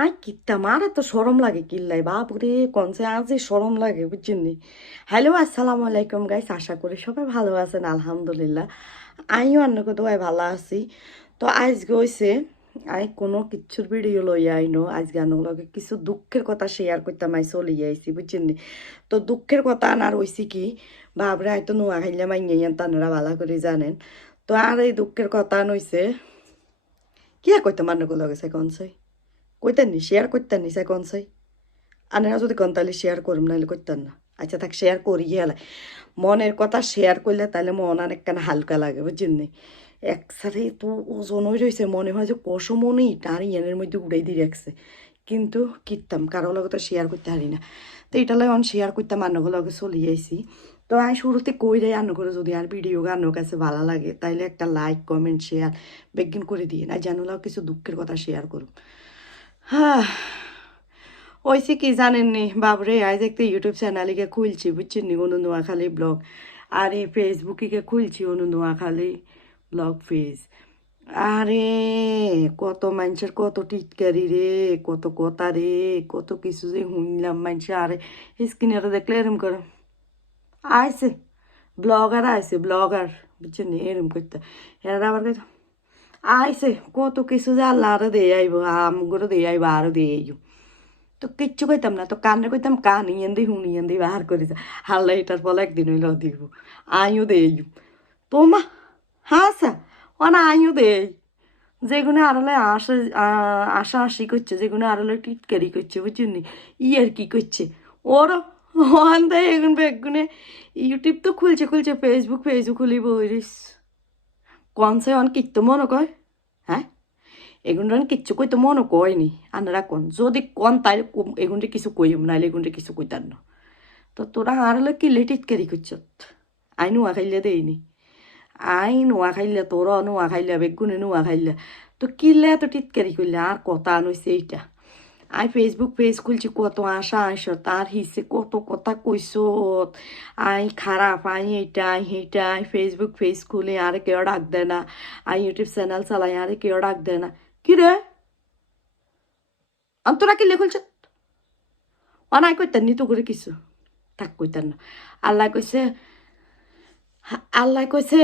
I কিত্তাম আর এত সরম লাগে কিল্লাই বাপুরে কনসে আজ সরম লাগে, বুঝছেন নি? হ্যালো আসসালামু আলাইকুম গাইস আশা করি সবাই ভালো আছেন, আলহামদুলিল্লাহ। আমিও অন্যকে দোয়াই ভালো আছি। তো আজকে হয়েছে আই, কোনো কিচ্ছুর ভিডিও লই আইনো। আজকে আনগুলোকে কিছু দুঃখের কথা শেয়ার করতাম, আই, চলে আইছি, বুঝছেন নি? তো দুঃখের কথা আনার হয়েছে কি বাবরে হয়তো নোয়া খাইলে মাইয়াইয়ান তানারা ভালো করে জানেন। তো আর এই দুঃখের কথা নইছে কি আর কইতাম আন্নগুলো গেছে কনসাই কইতেন নি শেয়ার করতেন নি সে কনসাই আনারা যদি কন তাহলে শেয়ার করুম নাহলে করতেন না আচ্ছা থাক শেয়ার করি গেলে মনের কথা শেয়ার করলে তাহলে মন অনেক কেন হালকা লাগে বুঝছেন নি একসাথে তো ওজনই রয়েছে মনে হয় যে কষ মনেই টার ইয়ানের মধ্যে উড়াই দিয়ে রাখছে কিন্তু কিনতাম কারও লগে তো শেয়ার করতে পারি না তো এটা লাগে অন শেয়ার করতাম আন্নগুলো লগে চলে আইসি তো আমি শুরুতে কই দেয় আন্ন করে যদি আর ভিডিও গানোর কাছে ভালো লাগে তাইলে একটা লাইক কমেন্ট শেয়ার বেগিন করে দিয়ে না জানুলাও কিছু দুঃখের কথা শেয়ার করুন হ্যাঁ ওইসে কি জানেন নি বাবরে আজ একটা ইউটিউব চ্যানেলিকে খুলছি, বুঝছেন নি? অনু নোয়াখালী ব্লগ আর এই ফেসবুকে খুলছি অনু নোয়াখালী ব্লগ পেজ আরে, কত মানুষের কত টিটকারি রে, কত কথা রে, কত কিছু যে শুনলাম মানুষ। আরে স্ক্রিনে দেখলে এরম করে আইসে ব্লগার আইসে ব্লগার বুঝছেন এরম করতে। এরা আবার আইসে কত কিছু যে আল্লাহ আরও দিয়ে আইব আমগুলো দিয়ে আইব আরও দিয়ে আইব তো কিচ্ছু কইতাম না তো কানে কইতাম কান ইয়েন দি হুন ইয়েন দি বাহার করে যা হাল্লা এটার পর একদিন হইলেও দিব আইও দেই তোমা হাসা অনা আইও দেই যেগুলো আরলে আশা আশা আশি করছে যেগুলো আরলে টিটকারি করছে বুঝছেন নি ইয়ার কি করছে ওর ওয়ান দেয় এগুন বেগুনে ইউটিউব তো খুলছে খুলছে ফেসবুক ফেসবুক খুলি বইরিস কনসে অন কিত্ত মনে কয় হ্যাঁ এগুন কিচ্ছু কইতো মনে কয়নি আনারা কোন যদি কন তাই এগুনটা কিছু কইম নাইলে এগুনটা কিছু কইতার না তো তোরা হারলে কি লেটিট কেরি করছ আই নোয়া খাইলে দেইনি আই নোয়া খাইলে তোর নোয়া খাইলে বেগুনে নোয়া খাইলে তো কিলে এত টিটকারি করলে আর কথা আনইছে এইটা আই ফেসবুক পেজ খুলছি কত আশা আইস তার হিসে কত কথা কইস আই খারাপ আই এইটা আই সেইটা আই ফেসবুক পেজ খুলে আরে কেউ ডাক দেয় না আই ইউটিউব চ্যানেল চালাই আরে কেউ ডাক দেয় না কি রে অন্তরা কি লেখুলছ অনাই কইতেন নি তো করে কিছু থাক কইতেন না আল্লাহ কইছে আল্লাহ কইছে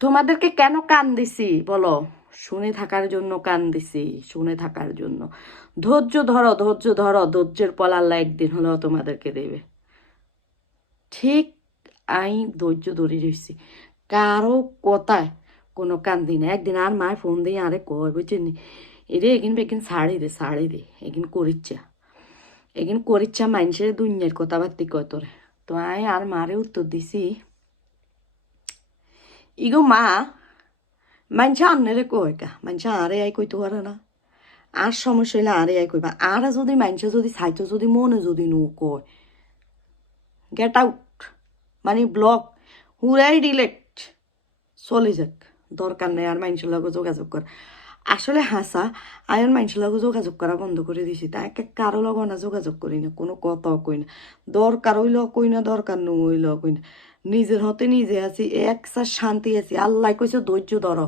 তোমাদেরকে কেন কান দিছি বলো শুনে থাকার জন্য কান দিছি শুনে থাকার জন্য। ধৈর্য ধরো ধৈর্য ধরো, ধৈর্যের পল আল্লাহ একদিন হলেও তোমাদেরকে দেবে। ঠিক আই ধৈর্য ধরে রয়েছি কারও কথায় কোনো কান্দি না। একদিন আর মায় ফোন দিয়ে আরে কয় বুঝছেন এরে এগিন বেগিন শাড়ি দে শাড়ি দে, এগিন করিচ্ছা। এগিন করিচ্ছা মানুষের দুনিয়ার কথাবার্তি কয় তোরে। তো আই আর মারে উত্তর দিছি, ইগো মা মানুষ আন্নেরে কয় কা মানুষ আরে আই কইতে পারে না আর সমস্যা হইলে আরে আই কইবা আর যদি মানুষ যদি সাইতো যদি মনে যদি নো কয় গেট আউট মানে ব্লক হুরাই ডিলেট চলে যাক দরকার নেই আর মানুষের লগে যোগাযোগ কর আসলে হাসা আয়ন মানুষের লগে যোগাযোগ করা বন্ধ করে দিছি তাই একে কারও লগে না যোগাযোগ করি না কোনো কথাও কই না দরকার হইল কই না দরকার নু হইল কই না নিজের হতে নিজে আছি একসা শান্তি আছি আল্লাহ কইছে ধৈর্য ধরো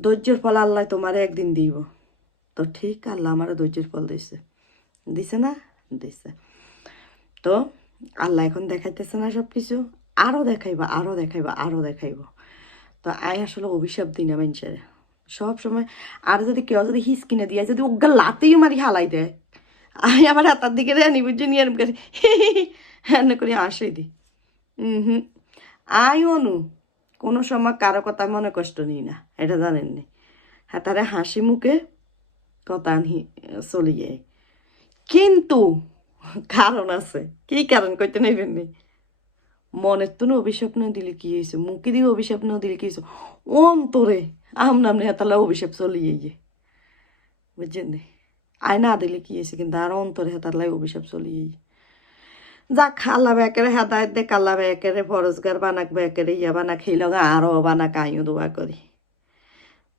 ধৈর্যের ফল আল্লাহ তোমার একদিন দিব তো ঠিক আল্লাহ আমার ধৈর্যের ফল দিছে দিছে না দিছে তো আল্লাহ এখন দেখাইতেছে না সব কিছু আরও দেখাইবা আরও দেখাইবা আরও দেখাইব তো আই আসলে অভিশাপ দিই না মানুষের সব সময় আর যদি কেউ যদি হিস কিনে দিয়ে যদি ওগা লাতেই মারি হালাই দেয় আই আমার হাতার দিকে দেয় নিবুঝ নিয়ে এরম করে হ্যাঁ করে আসে দি হুম আই অনু, কোনো সময় কারও কথা মনে কষ্ট নিই না, এটা জানেননি হ্যাঁ তারা হাসি মুখে কথা আনি চলে যায় কিন্তু কারণ আছে, কি কারণ কইতে নেবেন নি? মনের তো না অভিশাপ না দিলে কি হয়েছে মুখে দিয়ে অভিশাপ না দিলে কি হয়েছে অন্তরে আম নামনে হাতালা অভিশাপ চলিয়ে গিয়ে। বুঝছেন নি? আয় না দিলে কি হয়েছে কিন্তু আর অন্তরে হাতালাই অভিশাপ চলিয়ে যাক আল্লাহ বেকেরে হেদায়ত দেখ আল্লাহ বেকেরে ফরজগার বানাক, বেকেরে ইয়া বানাক, সেই লগে আরও বানাক আইও দোয়া করি।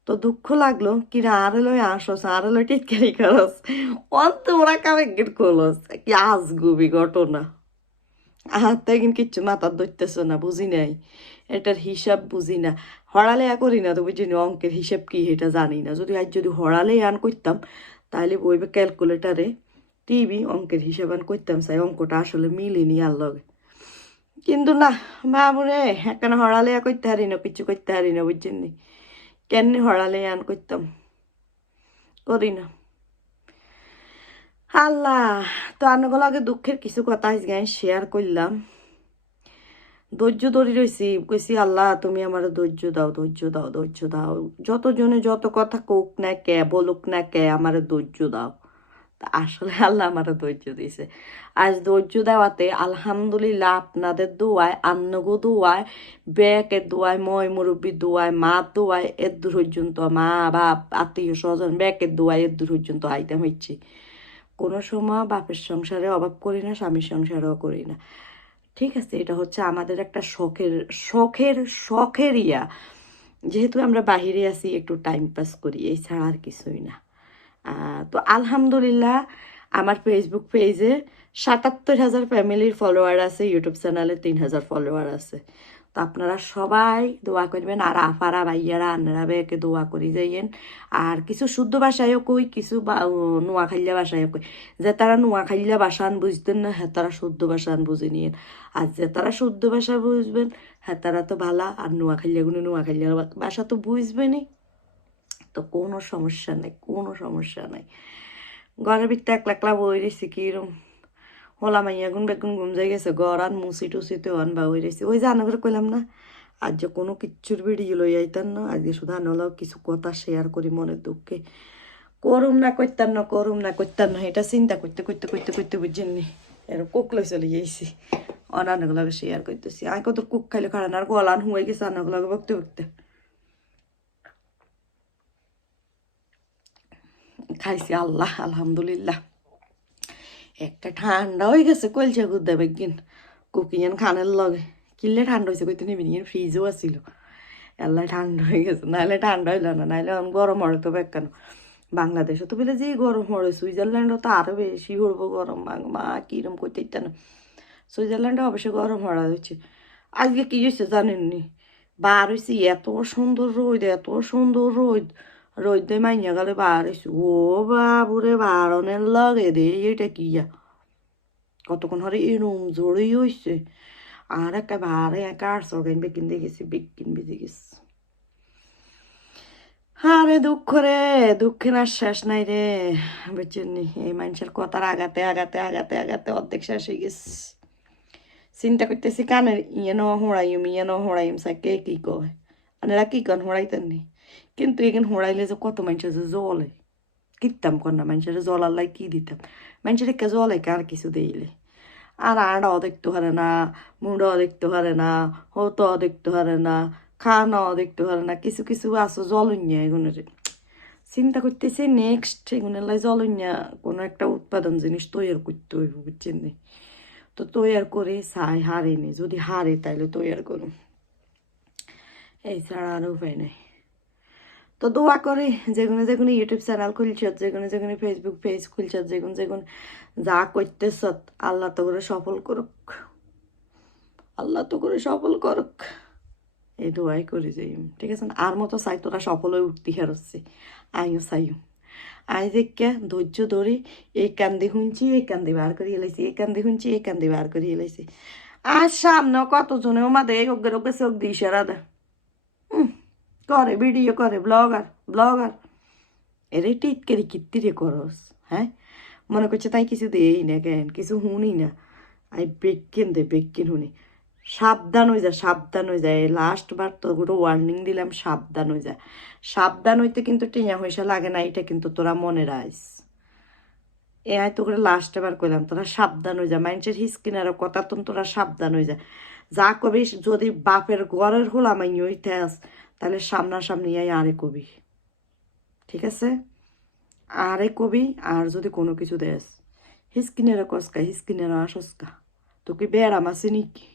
তো দুঃখ লাগল, কিরা আরে লই আসস, আরে লই টিটকারি করস। অন্ত ওরা কামে গেট করলস কি আজগুবি ঘটনা। হাতে কিন্তু কিচ্ছু মাথার ধরতেছ না, বুঝি নাই। এটার হিসাব বুঝি না। হড়ালে করি না তো বুঝি না অঙ্কের হিসাব কি এটা জানি না। যদি আজ যদি হড়ালে আন করতাম তাহলে বইবে ক্যালকুলেটারে টিভি অঙ্কের হিসাবান করতাম চাই, অঙ্কটা আসলে মিলিনি আর লগে। কিন্তু না বাবুরে এখানে হড়ালে করতে হারি না কিছু করতে হারি না, বুঝছেন নি? কেন হড়ালে আন করতাম? করি না। আল্লাহ, তো আনগো লাগে দুঃখের কিছু কথা আজকে আমি শেয়ার করলাম। ধৈর্য ধরে রয়েছি কইছি, আল্লাহ, তুমি আমার ধৈর্য দাও ধৈর্য দাও ধৈর্য দাও। যতজনে যত কথা কোক না কে, বলুক না কে, আমার ধৈর্য দাও। আসলে আল্লাহ আমার ধৈর্য দিয়েছে। আজ ধৈর্য দেওয়াতে আলহামদুলিল্লাহ আপনাদের দোয়ায়, আন্নগো দোয়ায়, ব্যাকের দোয়ায়, ময় মুরব্বী দোয়ায় মা দোয়ায় এর দূর পর্যন্ত মা, বাপ, আত্মীয় স্বজন, ব্যাকের দোয়ায় এর দূর পর্যন্ত আইতে হচ্ছে কোনো সময় বাপের সংসারে অভাব করি না, স্বামীর সংসারেও করি না। ঠিক আছে, এটা হচ্ছে আমাদের একটা শখের শখের শখের ইয়া। যেহেতু আমরা বাহিরে আছি, একটু টাইম পাস করি এই ছাড়া আর কিছুই না। তো আলহামদুলিল্লাহ আমার ফেসবুক পেজে সাতাত্তর হাজার ফ্যামিলির ফলোয়ার আছে ইউটিউব চ্যানেলে তিন হাজার ফলোয়ার আছে। তো আপনারা সবাই দোয়া করবেন, আর আফারা, ভাইয়ারা, আন্নারা বেকে দোয়া করে যাইয়েন। আর কিছু শুদ্ধ ভাষায়ও কই, কিছু নোয়াখাইলা ভাষায়ও কই। যে তারা নোয়াখাইলা ভাষান বুঝতেন না হ্যাঁ তারা শুদ্ধ ভাষান বুঝে নিয়েন। আর যে তারা শুদ্ধ ভাষা বুঝবেন হ্যাঁ তারা তো ভালা, আর নোয়াখাইলা গুলো নোয়াখাইলা ভাষা তো বুঝবেনই। তো কোনো সমস্যা নেই, কোনো সমস্যা নেই। ঘরের ভিতরে একলা একলা বই রয়েছে কিরম হোলা মাইয়া গুন বেগুন ঘুম যাই গেছে, ঘর আন মুসি টুসিতে আন বা ওই রয়েছে। ওই যে আনা করে কইলাম না, আজ যে কোনো কিচ্ছুর ভিডিও লই আইতাম না, আজকে শুধু আনলাও কিছু কথা শেয়ার করি মনের দুঃখে। করুম না করতাম না, করুম না করতাম না, এটা চিন্তা করতে করতে করতে করতে বুঝছেন নি এরকম কুক লই চলে যাইছি অনানগুলোকে শেয়ার করতেছি। আমি কত কুক খাইলে খারাপ আর গলান হয়ে গেছে আনাগুলোকে বকতে বকতে। খাইছি, আল্লাহ, আলহামদুলিল্লাহ। একটা ঠান্ডা হয়ে গেছে কলচা গুদ্দা বেগিন। কুকিয়ান খানের লগে। কিনলে ঠান্ডা হয়েছে কইতে নিবি ফ্রিজও আছিল। এল্লাই ঠান্ডা হয়ে গেছে। নাহলে ঠান্ডা হইল না নাহলে এখন গরম হরে তো কেন বাংলাদেশে তো বলে যে গরম হরে সুইজারল্যান্ডও তো আরও বেশি হরবো গরম। মা- কিরম করতে ইত্যা না। সুইজারল্যান্ডে অবশ্যই গরম হরা হচ্ছে আজকে কি হয়েছে জানেননি? বার হয়েছে এত সুন্দর রোদ, এত সুন্দর রোদ। রোদ দিয়ে মাইয়া গেলে বার ও বাবুরে বারনের লাগে দে, এটা কি কতক্ষণ হরে এরম জোরেই হয়েছে আর একটা ভারে একা আর সরকার বেকিন দিয়ে গেছি, বেকিন বেজে গেছে। আরে দুঃখ রে, দুঃখের আর শেষ নাই রে। বুঝছেন? এই মানুষের কথার আগাতে আগাতে আগাতে আগাতে অর্ধেক শেষ হয়ে গেছে। চিন্তা করতেছি কানের ইয়ে ন হোড়াইম ইয়ে ন হোড়াইম সাকে কি কয়? আনারা কি কন হোড়াইতেন নি? কিন্তু এখানে হোড়াইলে যে কত মানুষ যে জলে কিতাম না মানুষের জলাল্লাই কি দিতাম? মানুষের কে জলে আর কিছু দিইলে? আর আড়াও দেখতে পারে না, মুড়াও দেখতে পারে না, হতাও দেখতে পারে না খানাও দেখতে পারে না, কিছু কিছু আছে জলুনিয়া এগুলোর চিন্তা করতেছে নেক্সট এগুলোর লাই জলুনিয়া কোনো একটা উৎপাদন জিনিস তৈরি করতে হইব, বুঝছেন নি? তো তৈয়ার করে চাই হারেনি যদি হারে তাইলে তৈয়ার করুন এই ছাড়া আর উপায় নেই। তো দোয়া করি যেগুলো যেগুলো ইউটিউব চ্যানেল খুলছ যেগুলো যেগুলো ফেসবুক পেজ খুলছ যেগুলো যেগুলো যা করতেছ আল্লাহ তো করে সফল করুক। আল্লাহ তো করে সফল করুক। এই দোয়াই করি যাই ঠিক আছে? আর মতো চাই তোরা সফল হয়ে উঠতে হারছে আইও চাইও আই দেখে ধৈর্য ধরে, এই কান্দি শুনছি, এই কান্দি বার করে এলাইছি, এই কান্দি শুনছি, এই কান্দি বার করে এলাইছি। আর সামনে কতজনেও মাদে, এই অগ্গের অগ্গে চোখ দিয়ে ইশারা দেয়। করে ভিডিও করে ব্লগার ব্লগার এরে টিটকারি কিত্তিরে করস হ্যাঁ মনে করছে তাই কিছু দেই না কেন কিছু শুনি না আই বেকিন দে বেকিন শুনি সাবধান হয়ে যায় সাবধান হয়ে যায় লাস্ট বার তো গোটা ওয়ার্নিং দিলাম সাবধান হয়ে যায় সাবধান হইতে কিন্তু টিয়া হইসা লাগে না এটা কিন্তু তোরা মনে রাইস এ আয় তো করে লাস্ট বার কইলাম তোরা সাবধান হয়ে যা মানুষের হিসকিনের কথা তো তোরা সাবধান হয়ে যা যা কবি যদি বাপের ঘরের হল আমি আস তাহলে সামনাসামনি আই আরে কবি। ঠিক আছে? আরে কবি আর যদি কোনো কিছু দেস। হিসকিনের কসকা, হিসকিনের আসসকা। তো কি বেড়াম আছে নাকি?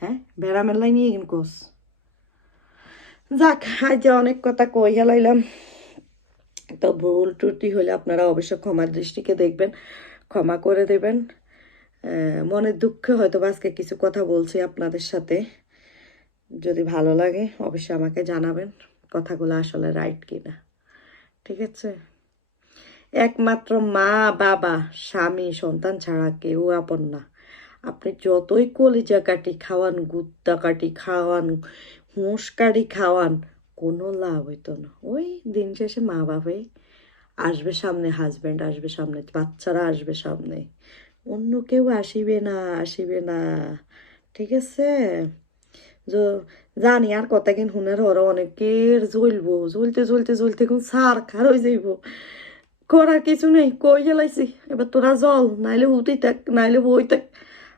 হ্যাঁ? বেড়ামের লাই নিয়ে গেন কস। যাক, আজ অনেক কথা কইয়া লাইলাম, তো ভুল ত্রুটি হলে আপনারা অবশ্যই ক্ষমার দৃষ্টিকে দেখবেন, ক্ষমা করে দেবেন। মনের দুঃখে হয়তো আজকে কিছু কথা বলছি আপনাদের সাথে। যদি ভালো লাগে, অবশ্যই আমাকে জানাবেন কথাগুলো আসলে রাইট কিনা। ঠিক আছে? একমাত্র মা, বাবা, স্বামী, সন্তান ছাড়া কেউ আপন না। আপনি যতই কলিজা কাটি খাওয়ান, গুদ্দা কাটি খাওয়ান, হুঁশ কাটি খাওয়ান, কোনো লাভ হইতো না। ওই দিন শেষে মা বাবাই আসবে সামনে হাজব্যান্ড আসবে সামনে, বাচ্চারা আসবে সামনে। অন্য কেউ আসিবে না আসিবে না। ঠিক আছে? জানি আর কতদিন হুনের হর অনেকের জ্বলবো, জ্বলতে জ্বলতে জ্বলতে কোন সার খার হয়ে যাইব। করার কিছু নেই, কই গেলাইছি এবার তোরা জল নাইলে উঠেই থাক, নাইলে বই থাক।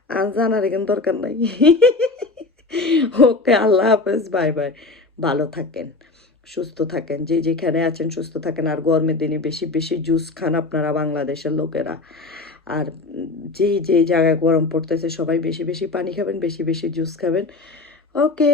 আর জানার এখানে দরকার নাই। ওকে, আল্লাহ হাফেজ, বাই বাই। ভালো থাকেন, সুস্থ থাকেন, যে যেখানে আছেন সুস্থ থাকেন। আর গরমের দিনে বেশি বেশি জুস খান আপনারা বাংলাদেশের লোকেরা। আর যে যে জায়গায় গরম পড়তেছে, সবাই বেশি বেশি পানি খাবেন, বেশি বেশি জুস খাবেন। ওকে